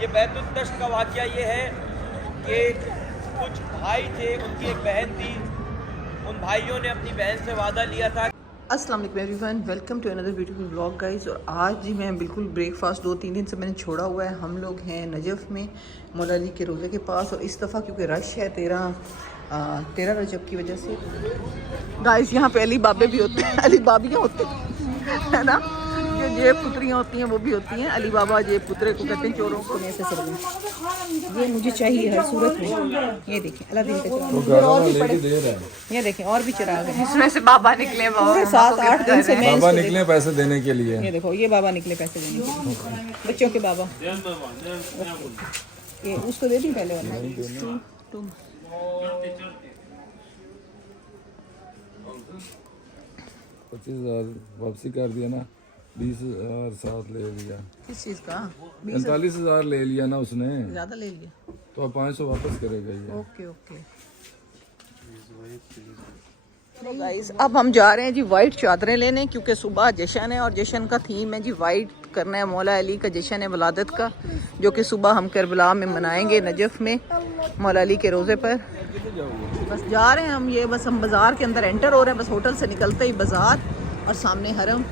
ये बैतुल दश्त का वाक़या ये है कि कुछ भाई थे, उनकी एक बहन थी, उन भाइयों ने अपनी बहन से वादा लिया था। अस्सलाम वालेकुम everyone, welcome to another beautiful vlog guys. और आज जी मैं बिल्कुल ब्रेकफास्ट 2-3 दिन से मैंने छोड़ा हुआ है। हम लोग हैं नजफ़ में मौला अली के रोज़े के पास, और इस दफ़ा क्योंकि रश है 13 रजब की वजह से गाइस यहाँ पे अली बाबे भी होते हैं, अली बाबियाँ होती हैं, है ना। ये पुत्रियाँ होती हैं वो भी होती हैं अली बाबा। ये पुत्रे को कहते हैं चोरों को। ऐसे सब ये मुझे चाहिए हर सूरत में। ये देखें अलादीन का चिराग, और भी पड़े, ये देखें और भी चिराग है। इसमें से बाबा निकले, पूरे 7-8 दिन से मैं बाबा निकले पैसे देने के लिए। ये देखो ये बाबा निकले पैसे देने के लिए, बच्चों के बाबा। ये उसको दे दी पहले वाला। 25,000 वापसी कर दिया ना, 20,000 साथ ले लिया। किस चीज़ का? 45,000 ले लिया ना उसने, ज़्यादा ले लिया। तो अब 500 वापस करेगा ये। Okay okay. तो गाइस अब हम जा रहे हैं जी वाइट चादरें लेने, क्योंकि सुबह जश्न है और जश्न का थीम है जी वाइट करना है। मौला अली का जश्न है वलादत का, जो कि सुबह हम करबला में मनाएंगे नजफ़ में मौला अली के रोज़े पर। बस जा रहे हैं हम, ये बस हम बाज़ार के अंदर एंटर हो रहे हैं। बस होटल से निकलते ही बाज़ार और सामने हरम।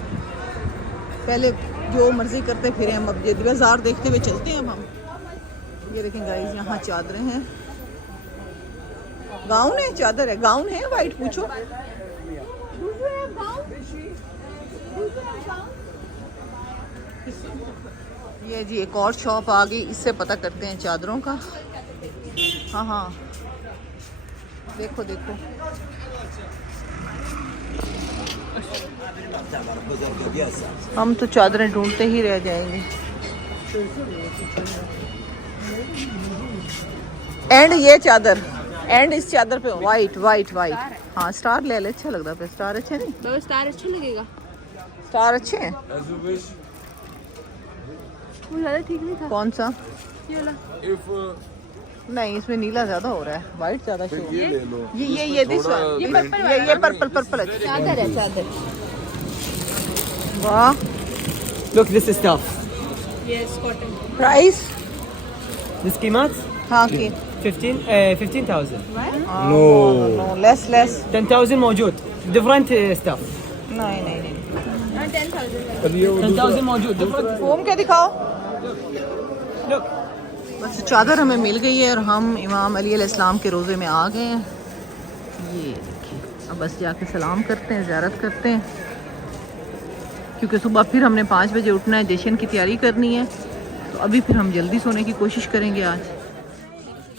पहले जो मर्ज़ी करते फिर हम अब ये बाज़ार देखते हुए चलते हैं। अब हम ये देखें गाइस, यहाँ चादरें हैं। गाउन है, चादर है, गाउन है वाइट। पूछो ये जी एक और शॉप आ गई, इससे पता करते हैं चादरों का। हाँ हाँ देखो देखो, हम तो चादरें ढूंढते ही रह जाएंगे। एंड ये चादर, एंड इस चादर पे वाइट वाइट वाइट। हाँ स्टार ले ले, अच्छा लगता है। स्टार अच्छे नहीं? तो स्टार अच्छा लगेगा। स्टार अच्छे हैं। वो ज़्यादा ठीक नहीं था। कौन सा? ये वाला। नहीं इसमें नीला ज्यादा हो रहा है, वाइट ज्यादा शो। ये ले लो। ये दिस वन, ये पर्पल पर्पल अच्छा। चादर है, चादर। वाह, Look, this is tough. Yes, cotton. Price? This कीमत हाँ की 15,000. नो लेस 10,000 मौजूद. Different stuff. नहीं नहीं नहीं 10,000 मौजूद. Different. फोम के दिखाओ। Look. बस चादर हमें मिल गई है और हम इमाम अली अलैहिस्सलाम के रोज़े में आ गए हैं। ये देखिए, अब बस जाके सलाम करते हैं, ज़ियारत करते हैं, क्योंकि सुबह फिर हमने 5 बजे उठना है, जश्न की तैयारी करनी है। तो अभी फिर हम जल्दी सोने की कोशिश करेंगे आज।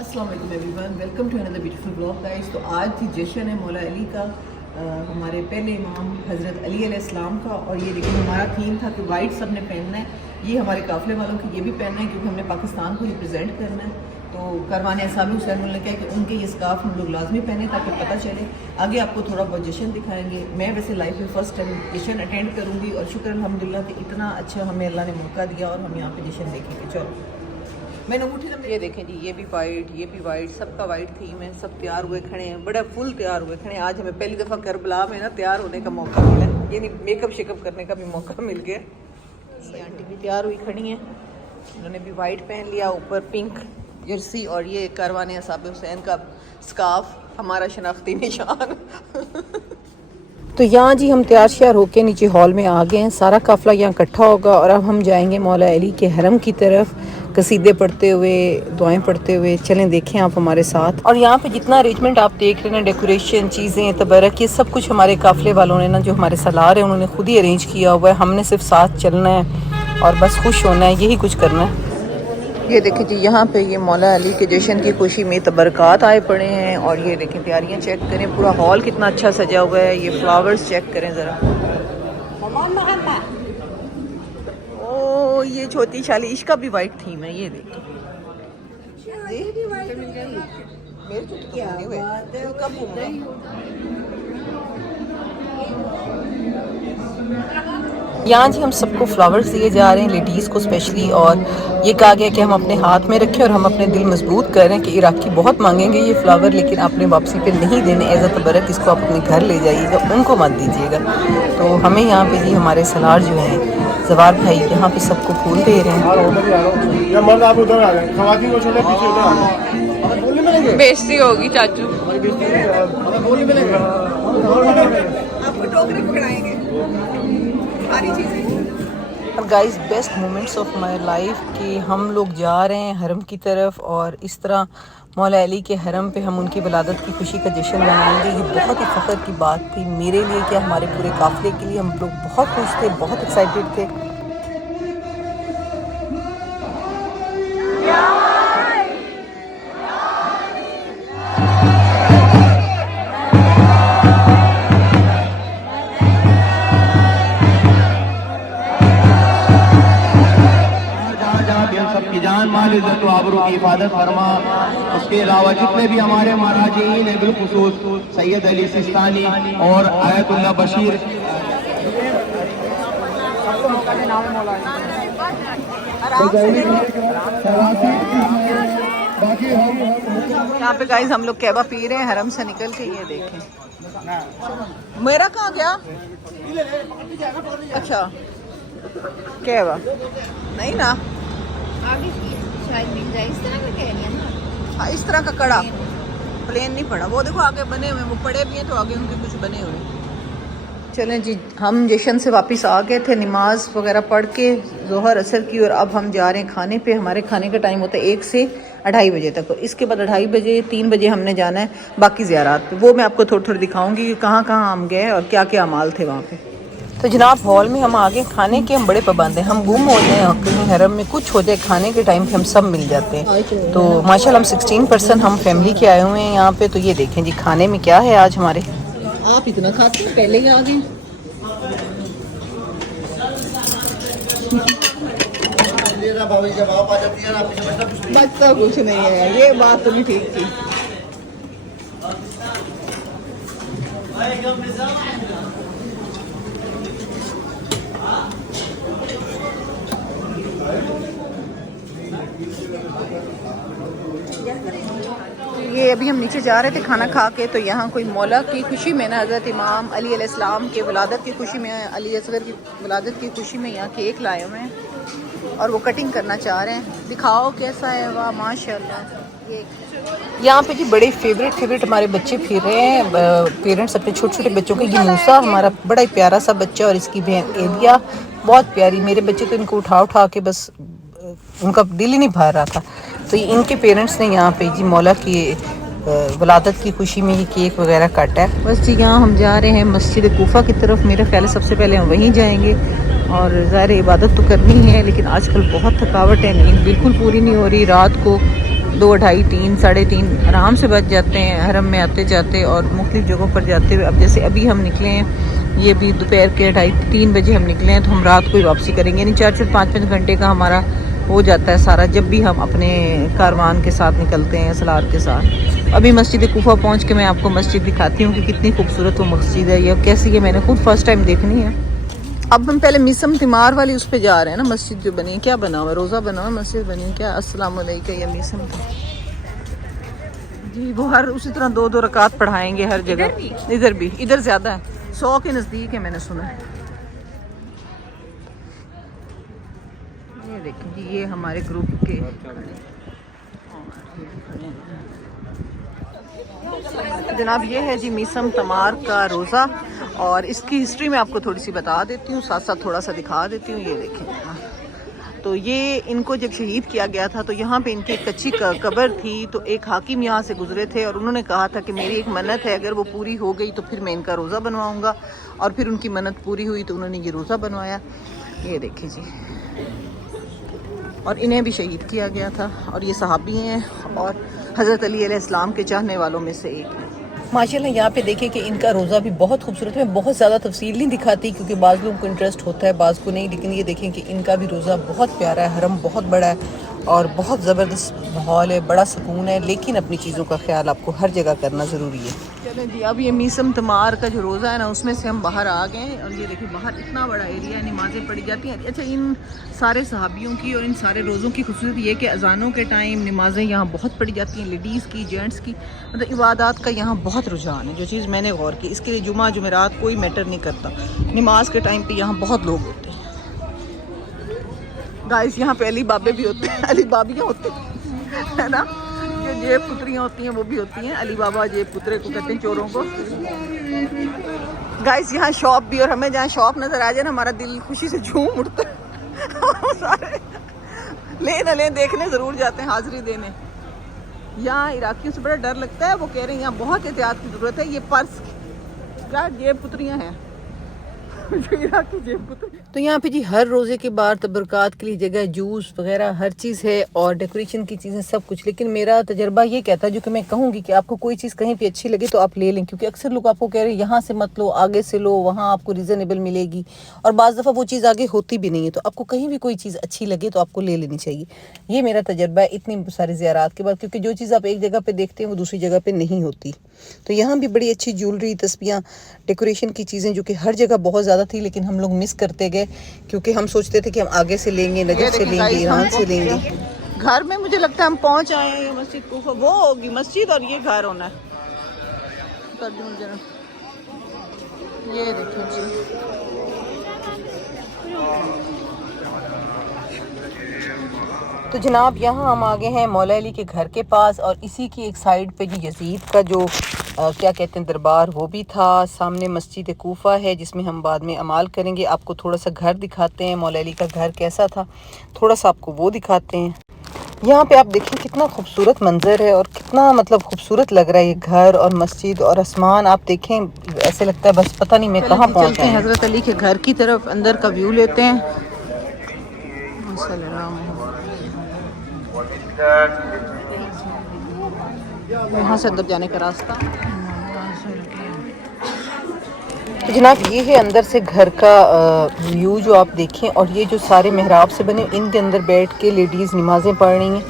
अस्सलाम वालेकुम everyone, welcome to another beautiful vlog guys. तो आज थी जश्न है मौला अली का, हमारे पहले इमाम हज़रत अली अलैहिस्सलाम का। और ये देखिए हमारा थीम था कि वाइट सब ने पहनना है। ये हमारे काफ़िले वालों की ये भी पहनना है, क्योंकि हमने पाकिस्तान को रिप्रेजेंट करना है। तो करवाने असाबी हुसैन ने कहा कि उनके ये स्कार्फ हम लोग लाजमी पहने, ताकि पता चले। आगे आपको थोड़ा बहुत जश्न दिखाएंगे। मैं वैसे लाइफ में फ़र्स्ट टाइम जश्न अटेंड करूँगी, और शुक्र अल्हम्दुलिल्लाह कि इतना अच्छा हमें अल्लाह ने मौका दिया और हम यहाँ पे जश्न देखेंगे। चलो मैंने उठी ना, ये देखें जी, ये भी वाइट, ये भी वाइट, सबका वाइट थीम है। सब तैयार हुए खड़े हैं, बड़ा फुल तैयार हुए खड़े हैं। आज हमें पहली दफ़ा करबला में ना तैयार होने का मौका मिला, यानी मेकअप शेकअप करने का भी मौका मिल गया। ये आंटी भी तैयार हुई खड़ी हैं, उन्होंने भी वाइट पहन लिया, ऊपर पिंक जर्सी, और ये कारवाने असाब हुसैन का स्कार्फ, हमारा शनाख्ती निशान। तो यहाँ जी हम तैयार श्यार होके नीचे हॉल में आ गए हैं। सारा काफ़िला यहाँ इकट्ठा होगा और अब हम जाएंगे मौला अली के हरम की तरफ, कसीदे पढ़ते हुए, दुआएं पढ़ते हुए। चलें देखें आप हमारे साथ। और यहाँ पे जितना अरेंजमेंट आप देख रहे हैं, डेकोरेशन, चीज़ें, तबरक, ये सब कुछ हमारे काफ़िले वालों ने ना, जो हमारे सलार हैं, उन्होंने खुद ही अरेंज किया हुआ है। हमने सिर्फ साथ चलना है और बस खुश होना है, यही कुछ करना है। ये देखिए जी, यहाँ पे ये मौला अली के जश्न की खुशी में तबरकात आए पड़े हैं। और ये देखें तैयारियाँ चेक करें, पूरा हॉल कितना अच्छा सजा हुआ है। ये फ्लावर्स चेक करें ज़रा। ओ ये छोटी शाली, इसका भी वाइट थीम है। ये देखिए मेरे चुटकी नहीं हुए, कब घूमना। यहाँ जी हम सबको फ्लावर्स दिए जा रहे हैं, लेडीज़ को स्पेशली, और ये कहा गया कि हम अपने हाथ में रखें और हम अपने दिल मजबूत कर रहे हैं कि इराकी बहुत मांगेंगे ये फ्लावर, लेकिन आपने वापसी पे नहीं देने, एज़ अ तबरक इसको आप अपने घर ले जाइएगा, उनको मत दीजिएगा। तो हमें यहाँ पे जी हमारे सलार जो हैं जवार भाई यहाँ पे सबको फूल दे रहे हैं। बेइज्जती होगी चाचू। और guys best moments of my life कि हम लोग जा रहे हैं हरम की तरफ, और इस तरह मौला अली के हरम पे हम उनकी विलादत की खुशी का जश्न मनाएंगे। ये बहुत ही फ़ख्र की बात थी मेरे लिए, क्या हमारे पूरे काफ़िले के लिए। हम लोग बहुत खुश थे, बहुत एक्साइटेड थे। सबकी जान माल इज्जत व आबरू की हिफाजत फरमा। उसके अलावा जितने भी हमारे महाराजीन हैं, बिलखुसूस सैयद अली सिस्तानी और आयतुल्लाह बशीर, यहाँ पे गाइस हम लोग कहवा पी रहे हैं हरम से निकल के। ये देखें मेरा कहाँ गया? अच्छा कहवा नहीं ना, आगे शायद मिल जाए। इस तरह का कह रही है ना, हाँ, इस तरह का कड़ा प्लेन नहीं पड़ा। वो देखो आगे बने हुए, वो पड़े भी हैं तो आगे उनके कुछ बने हुए हैं। चलें जी, हम जश्न से वापस आ गए थे, नमाज वगैरह पढ़ के ज़ोहर असर की, और अब हम जा रहे हैं खाने पे। हमारे खाने का टाइम होता है 1 से 2:30 बजे तक, और इसके बाद 2:30 बजे 3 बजे हमने जाना है बाकी ज़ियारात पे। वो मैं आपको थोड़ी थोड़ी दिखाऊंगी कि कहाँ कहाँ हम गए और क्या क्या अमाल थे वहाँ पे। तो जनाब हॉल में हम आगे, खाने के हम बड़े पाबंद हैं, हम गुम हो जाए कहीं हरम में कुछ हो जाए, खाने के टाइम पे हम सब मिल जाते हैं। तो माशाल्लाह हम 16 पर्सन हम फैमिली के आए हुए हैं यहाँ पे। तो ये देखें जी खाने में क्या है आज हमारे। आप इतना खाते हैं, पहले ही आ गए। बच्चा कुछ नहीं है, ये बात तो भी ठीक थी। ये अभी हम नीचे जा रहे थे खाना खा के, तो यहाँ कोई मौला की खुशी में ना हज़रत इमाम अली अलैहिस्सलाम के विलादत की खुशी में, अली असगर की विलादत की खुशी में यहाँ केक लाए हुए हैं और वो कटिंग करना चाह रहे हैं। दिखाओ कैसा है, वाह माशाल्लाह। ये यहाँ पे जी बड़े फेवरेट हमारे बच्चे फिर रहे हैं, पेरेंट्स अपने छोटे छोटे बच्चों के। ये मूसा हमारा बड़ा ही प्यारा सा बच्चा, और इसकी बहन एलिया बहुत प्यारी। मेरे बच्चे तो इनको उठा उठा के बस उनका दिल ही नहीं भर रहा था। तो इनके पेरेंट्स ने यहाँ पे जी मौला की वलादत की खुशी में ही केक वगैरह काटा है। बस जी यहाँ हम जा रहे हैं मस्जिद कूफा की तरफ। मेरा ख्याल है सबसे पहले हम वहीं जाएंगे, और ज़ाहिर इबादत तो करनी है, लेकिन आजकल बहुत थकावट है, नींद बिल्कुल पूरी नहीं हो रही। रात को 2, 2:30, 3, 3:30 आराम से बच जाते हैं हरम में आते जाते और मुख्तलिफ जगहों पर जाते हुए। अब जैसे अभी हम निकले हैं, ये भी दोपहर के 2:30-3 बजे हम निकले हैं, तो हम रात को ही वापसी करेंगे। यानी 4-4, 5-5 घंटे का हमारा हो जाता है सारा, जब भी हम अपने कारवान के साथ निकलते हैं सलार के साथ। अभी मस्जिद कूफा पहुंच के मैं आपको मस्जिद दिखाती हूँ कि कितनी खूबसूरत वो मस्जिद है, या कैसी है, मैंने खुद फर्स्ट टाइम देखनी है। अब हम पहले मिसम तिमार वाली उस पर जा रहे हैं ना, मस्जिद जो बनी है, क्या बना हुआ है, रोज़ा बना हुआ, मस्जिद बनी है क्या, अस्सलाम वालेकुम, या मिसम था जी। वो हर उसी तरह 2-2 रकात पढ़ाएंगे हर जगह। इधर भी, इधर ज़्यादा है, 100 के नज़दीक है मैंने सुना है। ये देखिए जी, ये हमारे ग्रुप के जनाब, ये है जी मिसम तमार का रोज़ा, और इसकी हिस्ट्री मैं आपको थोड़ी सी बता देती हूँ, साथ साथ थोड़ा सा दिखा देती हूँ। ये देखें, तो ये इनको जब शहीद किया गया था, तो यहाँ पे इनकी एक कच्ची कब्र थी, तो एक हाकिम यहाँ से गुजरे थे और उन्होंने कहा था कि मेरी एक मन्नत है, अगर वो पूरी हो गई तो फिर मैं इनका रोज़ा बनवाऊँगा। और फिर उनकी मन्नत पूरी हुई तो उन्होंने ये रोज़ा बनवाया। ये देखिए जी, और इन्हें भी शहीद किया गया था, और ये सहाबी हैं और हज़रत अली अलैहिस्सलाम के चाहने वालों में से एक है। माशाल्लाह यहाँ पे देखिए कि इनका रोज़ा भी बहुत खूबसूरत है। मैं बहुत ज़्यादा तफसील नहीं दिखाती क्योंकि बाज़ लोगों को इंटरेस्ट होता है, बाज़ को नहीं, लेकिन ये देखें कि इनका भी रोज़ा बहुत प्यारा है। हरम बहुत बड़ा है और बहुत ज़बरदस्त माहौल है, बड़ा सुकून है, लेकिन अपनी चीज़ों का ख्याल आपको हर जगह करना ज़रूरी है। चले जी, अब ये मीसम तमार का जो रोज़ा है ना उसमें से हम बाहर आ गए हैं और ये देखिए बाहर इतना बड़ा एरिया है, नमाज़ें पढ़ी जाती हैं। अच्छा, इन सारे सहाबियों की और इन सारे रोज़ों की खूबसूरती ये कि अज़ानों के टाइम नमाज़ें यहाँ बहुत पढ़ी जाती हैं, लेडीज़ की, जेंट्स की, मतलब इबादत का यहाँ बहुत रुझान है। जो चीज़ मैंने गौर की, इसके लिए जुमा जुमेरात कोई मैटर नहीं करता, नमाज के टाइम पर यहाँ बहुत लोग होते हैं। गाइस यहाँ पे अली बाबे भी होते हैं, अली बाबियाँ होती हैं, है ना, जो जेब पुत्रियाँ होती हैं वो भी होती हैं। अली बाबा जेब पुत्रे को कहते हैं, चोरों को। गाइस यहाँ शॉप भी, और हमें जहाँ शॉप नज़र आ जाए ना हमारा दिल खुशी से झूम उठता है। सारे ले न लें, देखने ज़रूर जाते हैं, हाज़िरी देने। यहाँ इराकियों से बड़ा डर लगता है, वो कह रहे हैं यहाँ बहुत एहतियात की ज़रूरत है। ये पर्स क्या जेब पुत्रियाँ हैं। तो यहाँ पे जी हर रोज़े के बाद तबरकात के लिए जगह, जूस वगैरह हर चीज़ है और डेकोरेशन की चीज़ें सब कुछ। लेकिन मेरा तजर्बा ये कहता है, जो कि मैं कहूँगी कि आपको कोई चीज़ कहीं पे अच्छी लगे तो आप ले लें, क्योंकि अक्सर लोग आपको कह रहे हैं यहाँ से मत लो, आगे से लो, वहाँ आपको रीज़नेबल मिलेगी, और बाज़ दफ़ा वो चीज़ आगे होती भी नहीं है। तो आपको कहीं भी कोई चीज़ अच्छी लगे तो आपको ले लेनी चाहिए। ये मेरा तजर्बा है इतनी सारी ज़ियारात के बाद, क्योंकि जो चीज़ आप एक जगह पर देखते हैं वो दूसरी जगह पर नहीं होती। तो यहाँ भी बड़ी अच्छी ज्वेलरी, तस्बीहां, डेकोरेशन की चीज़ें जो कि हर जगह बहुत ज़्यादा थी, लेकिन हम लोग मिस करते गए क्योंकि हम सोचते थे कि हम आगे से लेंगे, नजर से लेंगे, ईरान से लेंगे। घर में मुझे लगता है हम पहुंच आए हैं। ये मस्जिद कूफा वो होगी मस्जिद और ये घर होना है। ये देखो जी, तो जनाब यहाँ हम आ गए हैं मौला अली के घर के पास, और इसी की एक साइड पे जी यजीद का जो क्या कहते हैं दरबार वो भी था। सामने मस्जिद कूफा है जिसमें हम बाद में अमाल करेंगे। आपको थोड़ा सा घर दिखाते हैं, मौला अली का घर कैसा था, थोड़ा सा आपको वो दिखाते हैं। यहाँ पे आप देखिए कितना खूबसूरत मंजर है और कितना मतलब खूबसूरत लग रहा है ये घर और मस्जिद और आसमान। आप देखें, ऐसे लगता है बस पता नहीं मैं कहाँ पहुँच गए। हज़रत अली के घर की तरफ अंदर का व्यू लेते हैं। यहाँ से अंदर जाने का रास्ता। तो जनाब ये है अंदर से घर का व्यू जो आप देखें, और ये जो सारे मेहराब से बने इनके अंदर बैठ के लेडीज़ नमाज़ें पढ़ रही हैं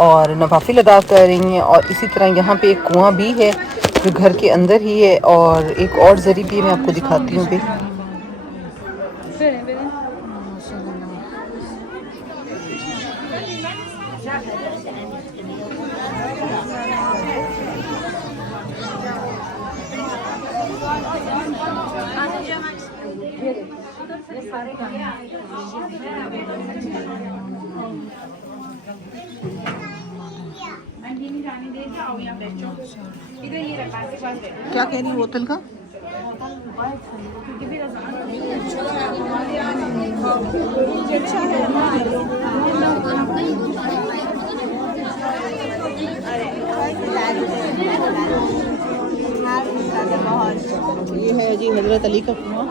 और नवाफिल अदा कर रही हैं। और इसी तरह यहाँ पे एक कुआं भी है जो घर के अंदर ही है, और एक और ज़री भी मैं आपको दिखाती हूँ भी। क्या कह रही है बोतल का? ये है जी हजरत अली का कुआं।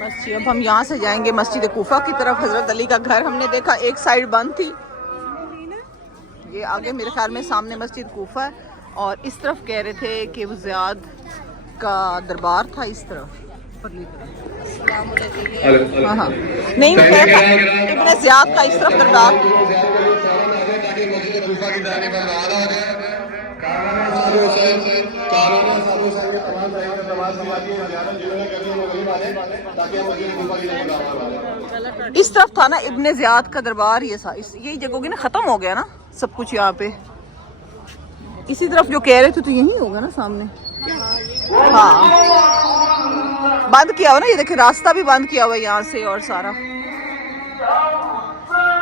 मस्जिद, अब हम यहाँ से जाएंगे मस्जिद कूफा की तरफ। हजरत अली का घर हमने देखा एक साइड बंद थी, ये आगे मेरे ख्याल में सामने मस्जिद कूफा है, और इस तरफ कह रहे थे कि वो ज़ियाद का दरबार था इस तरफ। हाँ हाँ नहीं इब्न ज़ियाद का इस तरफ दरबार। इस तरफ था ना इब्न ज़ियाद का दरबार। ये यही जगह होगी ना, खत्म हो गया ना सब कुछ यहाँ पे। इसी तरफ जो कह रहे थे तो यही होगा ना सामने। हाँ बंद किया हुआ ना, ये देखिए रास्ता भी बंद किया हुआ है यहाँ से और सारा।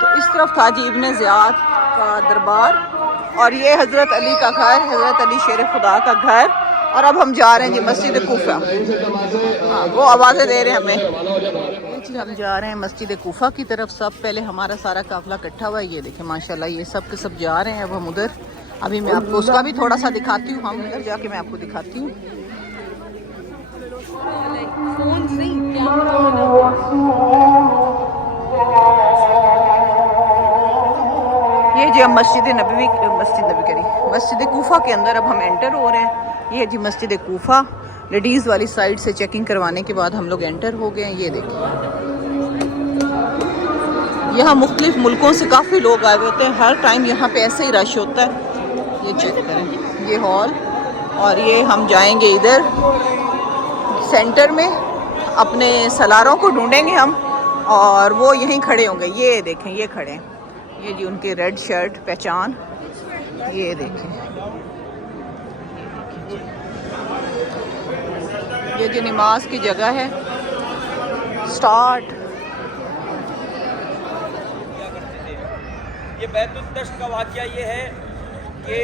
तो इस तरफ था जी इब्न ज़ियाद का दरबार, और ये हजरत अली का घर, हजरत अली शेर खुदा का घर। और अब हम जा रहे हैं जी मस्जिद कूफा। हाँ वो आवाज़ें दे रहे हैं हमें। हम जा रहे हैं मस्जिद कूफा की तरफ। सब पहले हमारा सारा काफिला इकट्ठा हुआ है, ये देखें माशाल्लाह, ये सब के सब जा रहे हैं। अब हम उधर, अभी मैं आपको उसका भी थोड़ा सा दिखाती हूँ। हम उधर जाके मैं आपको दिखाती हूँ। ये जी हम मस्जिद कूफा के अंदर अब हम एंटर हो रहे हैं। ये जी मस्जिद कूफा, लेडीज़ वाली साइड से चेकिंग करवाने के बाद हम लोग एंटर हो गए हैं। ये देखिए यहाँ मुख्तलिफ मुल्कों से काफ़ी लोग आए होते हैं, हर टाइम यहाँ पे ऐसे ही रश होता है। ये चेक करें, ये हॉल, और ये हम जाएंगे इधर सेंटर में, अपने सलारों को ढूंढेंगे हम, और वो यहीं खड़े होंगे। ये देखें, ये खड़े हैं, ये जी उनके रेड शर्ट पहचान, ये देखें, ये जी नमाज की जगह है। स्टार्ट। ये बैतुल तश्त का वाक़या ये है कि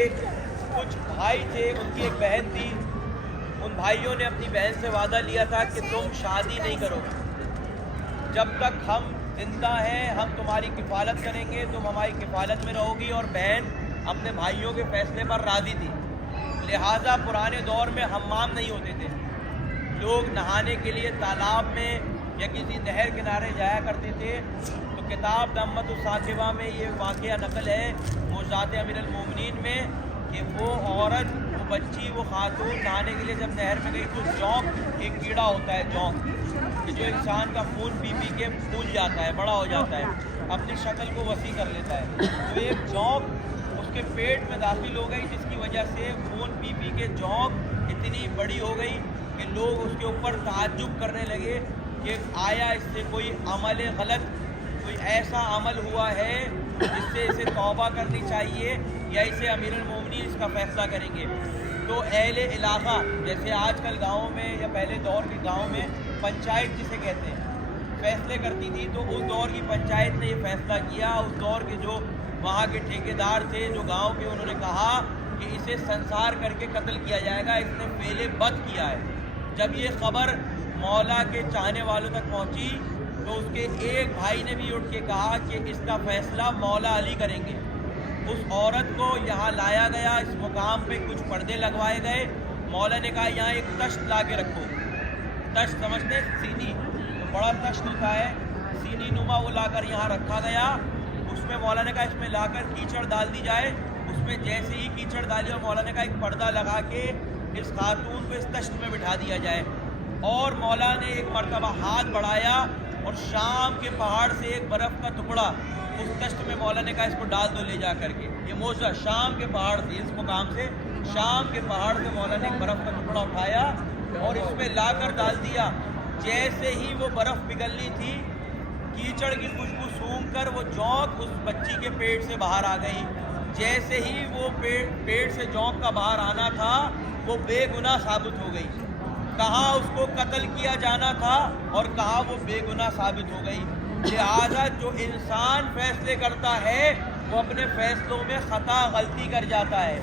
कुछ भाई थे, उनकी एक बहन थी। उन भाइयों ने अपनी बहन से वादा लिया था कि तुम शादी नहीं करोगे, जब तक हम जिंदा हैं हम तुम्हारी किफ़ालत करेंगे, तुम हमारी किफ़ालत में रहोगी। और बहन अपने भाइयों के फैसले पर राज़ी थी। लिहाजा पुराने दौर में हम्माम नहीं होते थे, लोग नहाने के लिए तालाब में या किसी नहर किनारे जाया करते थे। तो किताब नम्मतुस साकिबा में ये वाक़या नकल है मौज़ात अमीरुल मोमिनीन में कि वो औरत, वो बच्ची, वो खातून नहाने के लिए जब नहर में गई तो जौंक, एक कीड़ा होता है जौंक, कि जो इंसान का खून पी पी के फूल जाता है, बड़ा हो जाता है, अपनी शक्ल को वसी कर लेता है। तो एक जौंक उसके पेट में दाखिल हो गई, जिसकी वजह से खून पी पी के जौंक इतनी बड़ी हो गई कि लोग उसके ऊपर ताज्जुब करने लगे कि आया इससे कोई अमल गलत, कोई ऐसा अमल हुआ है जिससे इसे तौबा करनी चाहिए, या इसे अमीरुल मोमिनीन इसका फ़ैसला करेंगे। तो अहले इलाका, जैसे आजकल गाँव में या पहले दौर के गाँव में पंचायत जिसे कहते हैं, फैसले करती थी, तो उस दौर की पंचायत ने ये फ़ैसला किया। उस दौर के जो वहाँ के ठेकेदार थे, जो गाँव के, उन्होंने कहा कि इसे संसार करके कत्ल किया जाएगा, इसने फेले बद किया है। जब ये ख़बर मौला के चाहने वालों तक पहुँची तो उसके एक भाई ने भी उठ के कहा कि इसका फ़ैसला मौला अली करेंगे। उस औरत को यहाँ लाया गया, इस मुकाम पे कुछ पर्दे लगवाए गए। मौला ने कहा यहाँ एक तश्त ला के रखो। तश्त समझते, सीनी, तो बड़ा तश्त होता है, सीनी नुमा, वो लाकर यहाँ रखा गया। उसमें मौला ने कहा इसमें लाकर कीचड़ डाल दी जाए। उसमें जैसे ही कीचड़ डाली और मौला ने कहा एक पर्दा लगा के इस खातून को इस तश्त में बिठा दिया जाए। और मौला ने एक मरतबा हाथ बढ़ाया और शाम के पहाड़ से एक बर्फ़ का टुकड़ा उस तश्त में मौला ने कहा इसको डाल दो ले जा करके। ये मौजा शाम के पहाड़ से, इस मुकाम से, शाम के पहाड़ से मौला ने एक बर्फ़ का टुकड़ा उठाया और इसमें लाकर डाल दिया। जैसे ही वो बर्फ़ पिघलनी थी, कीचड़ की खुशबू सूंघ कर वो जौंक उस बच्ची के पेट से बाहर आ गई। जैसे ही वो पेट से जौंक का बाहर आना था, वो बेगुनाह साबित हो गई। कहाँ उसको कत्ल किया जाना था और कहाँ वो बेगुनाह साबित हो गई। लिहाजा जो इंसान फैसले करता है वो अपने फैसलों में ख़ता गलती कर जाता है,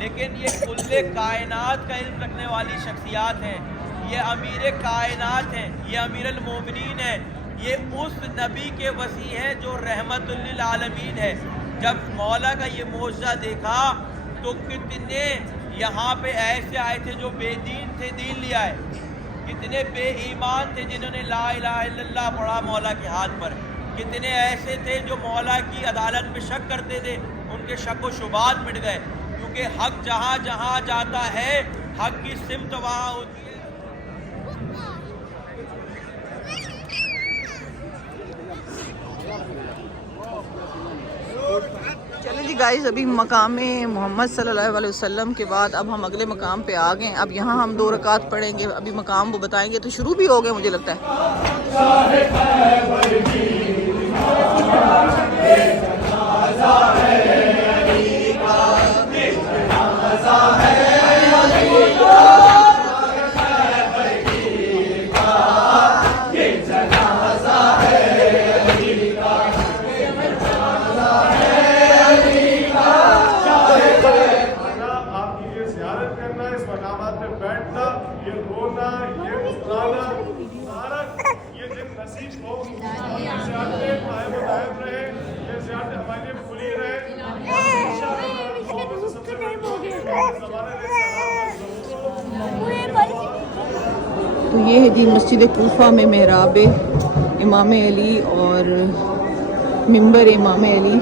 लेकिन ये कुल्ले कायनात का इल्म रखने वाली शख्सियात हैं, ये अमीर कायनात हैं, ये अमीरुल मोमिनीन हैं, ये उस नबी के वसी हैं जो रहमतुल लिल आलमीन है। जब मौला का ये मौजज़ा देखा तो कितने यहाँ पे ऐसे आए थे जो बेदीन थे, दीन लिया है, कितने बेईमान थे जिन्होंने ला इलाहा इल्लल्लाह पढ़ा मौला के हाथ पर, कितने ऐसे थे जो मौला की अदालत में शक करते थे, उनके शक व शुबात मिट गए, क्योंकि हक जहाँ जहाँ जाता है हक की सिमत वहाँ होती है। चले जी गाइस, अभी मकाम मोहम्मद सल्लल्लाहु अलैहि वसल्लम के बाद अब हम अगले मकाम पे आ गए। अब यहाँ हम 2 रकात पढ़ेंगे। अभी मकाम वो बताएंगे, तो शुरू भी हो गए मुझे लगता है। तो ये है जी मस्जिद कूफा में मेहराब इमाम अली और मिंबर इमाम अली।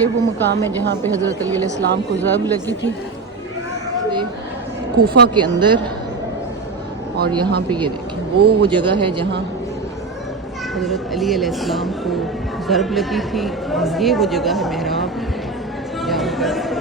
ये वो मकाम है जहाँ पे हज़रत अली अलैहिस्सलाम को ज़र्ब लगी थी, ये कूफा के अंदर। और यहाँ पे ये देखें वो जगह है जहाँ हज़रत अली अलैहिस्सलाम को ज़र्ब लगी थी। और ये वो जगह है मेहराब जहाँ पर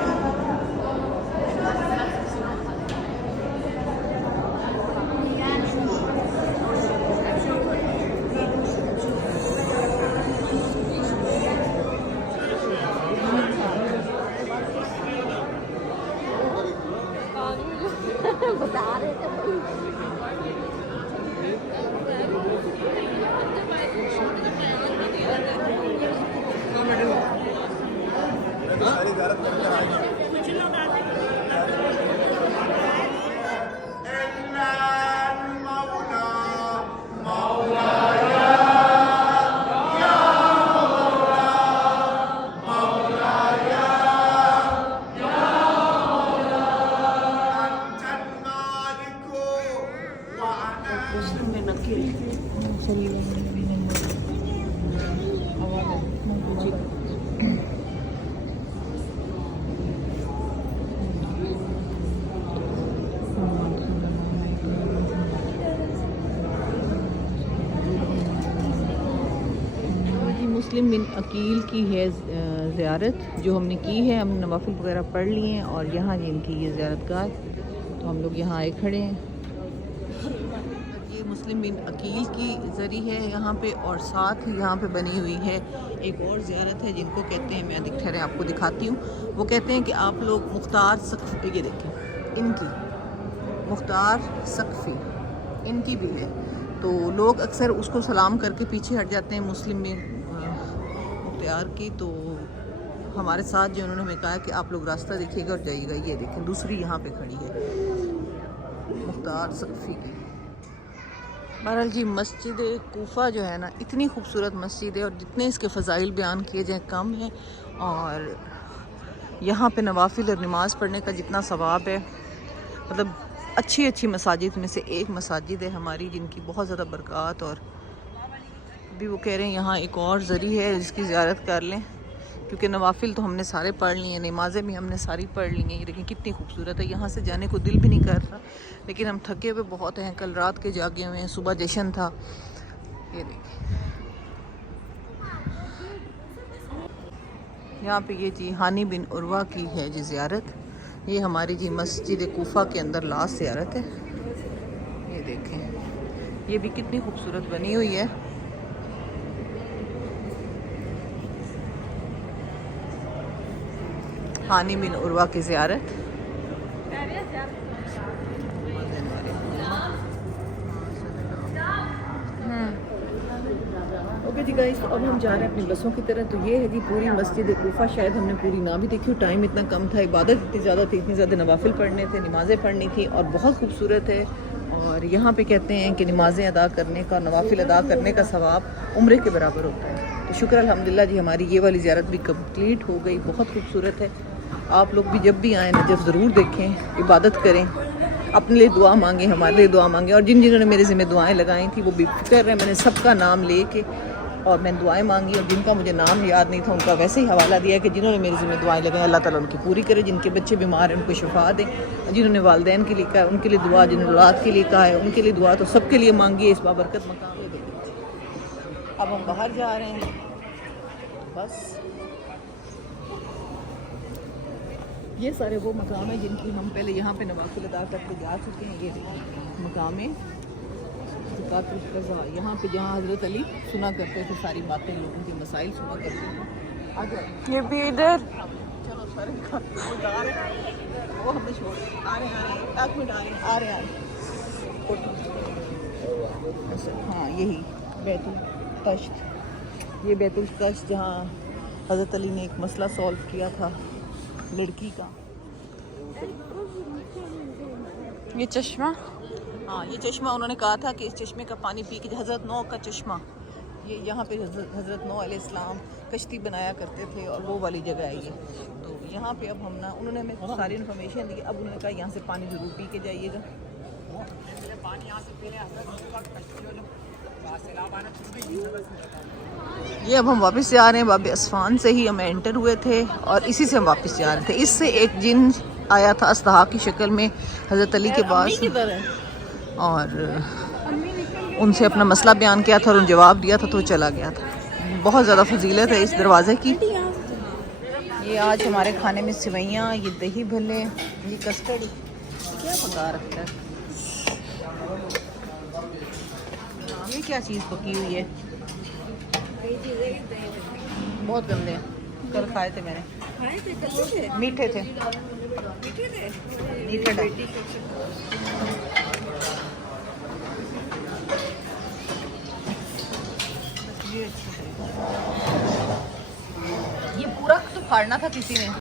मुस्लिम बिन अकील की है ज़ियारत जो हमने की है। हमने नवाफिल वगैरह पढ़ लिए हैं और यहाँ जिनकी ये ज़ियारतगाह, तो हम लोग यहाँ आए खड़े हैं। ये मुस्लिम बिन अकील की ज़री है यहाँ पे, और साथ ही यहाँ पे बनी हुई है एक और ज़ियारत है जिनको कहते हैं, मैं ठहरे आपको दिखाती हूँ। वो कहते हैं कि आप लोग मुख्तार सकफ़ी, ये देखें इनकी मुख्तार सकफ़ी इनकी भी है, तो लोग अक्सर उसको सलाम करके पीछे हट जाते हैं मुस्लिम बिन मुख्तार की। तो हमारे साथ जो उन्होंने हमें कहा कि आप लोग रास्ता देखिएगा और जाइएगा। ये देखें दूसरी यहाँ पे खड़ी है मुख्तार सकफ़ी की। बहरहाल जी मस्जिद कूफा जो है ना, इतनी खूबसूरत मस्जिद है और जितने इसके फ़ज़ाइल बयान किए जाए कम है। और यहाँ पे नवाफिल और नमाज़ पढ़ने का जितना सवाब है, मतलब अच्छी मसाजिद में से एक मसाजिद है हमारी जिनकी बहुत ज़्यादा बरक़ात। और अभी वो कह रहे हैं यहाँ एक और ज़री है जिसकी ज़ियारत कर लें, क्योंकि नवाफिल तो हमने सारे पढ़ लिए हैं, नमाज़ें भी हमने सारी पढ़ ली हैं। ये देखें कितनी खूबसूरत है, यहाँ से जाने को दिल भी नहीं कर रहा, लेकिन हम थके हुए बहुत हैं, कल रात के जागे हुए हैं, सुबह जश्न था। ये देखें यहाँ पे ये जी हानी बिन उर्वा की है जी ज़ियारत। ये हमारी जी मस्जिद कूफा के अंदर लास्ट ज़ियारत है। ये देखें ये भी कितनी खूबसूरत बनी हुई है। हानी बिन उर्वा की ज़ियारत। ओके जी गाइस, तो अब हम जा रहे हैं अपनी बसों की तरह। तो ये है जी पूरी मस्जिद कूफा। शायद हमने पूरी ना भी देखी, टाइम इतना कम था, इबादत इतनी ज़्यादा थी, इतनी ज़्यादा नवाफिल पढ़ने थे, नमाज़ें पढ़नी थी, और बहुत खूबसूरत है। और यहाँ पे कहते हैं कि नमाज़ें अदा करने का, नवाफिल अदा करने का सवाब उम्रे के बराबर होता है। तो शुक्र अल्हम्दुलिल्लाह जी हमारी ये वाली ज़ियारत भी कंप्लीट हो गई। बहुत खूबसूरत है। आप लोग भी जब भी आएँ नजफ़ ज़रूर देखें, इबादत करें, अपने लिए दुआ मांगें, हमारे लिए दुआ मांगें। और जिन्होंने मेरे ज़िम्मे दुआएं लगाई थी वो भी फिक्र है, मैंने सबका नाम ले के और मैंने दुआएं मांगी, और जिनका मुझे नाम याद नहीं था उनका वैसे ही हवाला दिया कि जिन्होंने मेरे ज़िम्मे दुआएं लगाई अल्लाह ताला उनकी पूरी करे। जिनके बच्चे बीमार हैं उनको शिफा दें, जिन्होंने वालिदैन के लिए कहा है उनके लिए दुआ, जिन्होंने औलाद के लिए कहा है उनके लिए दुआ, तो सबके लिए मांगिए इस बाबरकत मकाम में। अब हम बाहर जा रहे हैं बस। ये सारे वो मकाम है जिनकी हम पहले यहाँ पे नवाफिल अदा करके जा चुके हैं। ये देखिए मकाम है यहाँ पे जहाँ हज़रत अली सुना करते थे सारी बातें, लोगों की मसाइल सुना करते थे। ये भी इधर चलो सर वो हमें छोड़ आ रहे हैं, 1 मिनट आ रहे हैं। हाँ यही बैतुल तश्त, ये बैतुल तश्त जहाँ हज़रत अली ने एक मसला सॉल्व किया था लड़की का। ये चश्मा, हाँ ये चश्मा उन्होंने कहा था कि इस चश्मे का पानी पी के, हज़रत नौ का चश्मा, ये यहाँ पे हज़रत नौ अलैहिस्सलाम कश्ती बनाया करते थे और वो वाली जगह है ये। तो यहाँ पे अब हम ना, उन्होंने हमें सारी इन्फॉर्मेशन दी। अब उन्होंने कहा यहाँ से पानी ज़रूर पी के जाइएगा। पानी यहाँ से पीने ये अब हम वापस जा रहे हैं। बाब अस्फान से ही हम एंटर हुए थे और इसी से हम वापस जा रहे थे। इससे एक जिन आया था अस्तहा की शक्ल में हज़रत अली के पास और उनसे अपना मसला बयान किया था और उन जवाब दिया था तो चला गया था। बहुत ज़्यादा फजीलत है इस दरवाज़े की। ये आज हमारे खाने में सिवैयाँ, ये दही भल्ले, ये कस्टर्ड, क्या पका रखता है। ये क्या चीज़ पकी हुई है, बहुत गंदे हैं। कल खाए थे मैंने, मीठे थे, मीठे डाल। ये पूरा तो फाड़ना था किसी ने।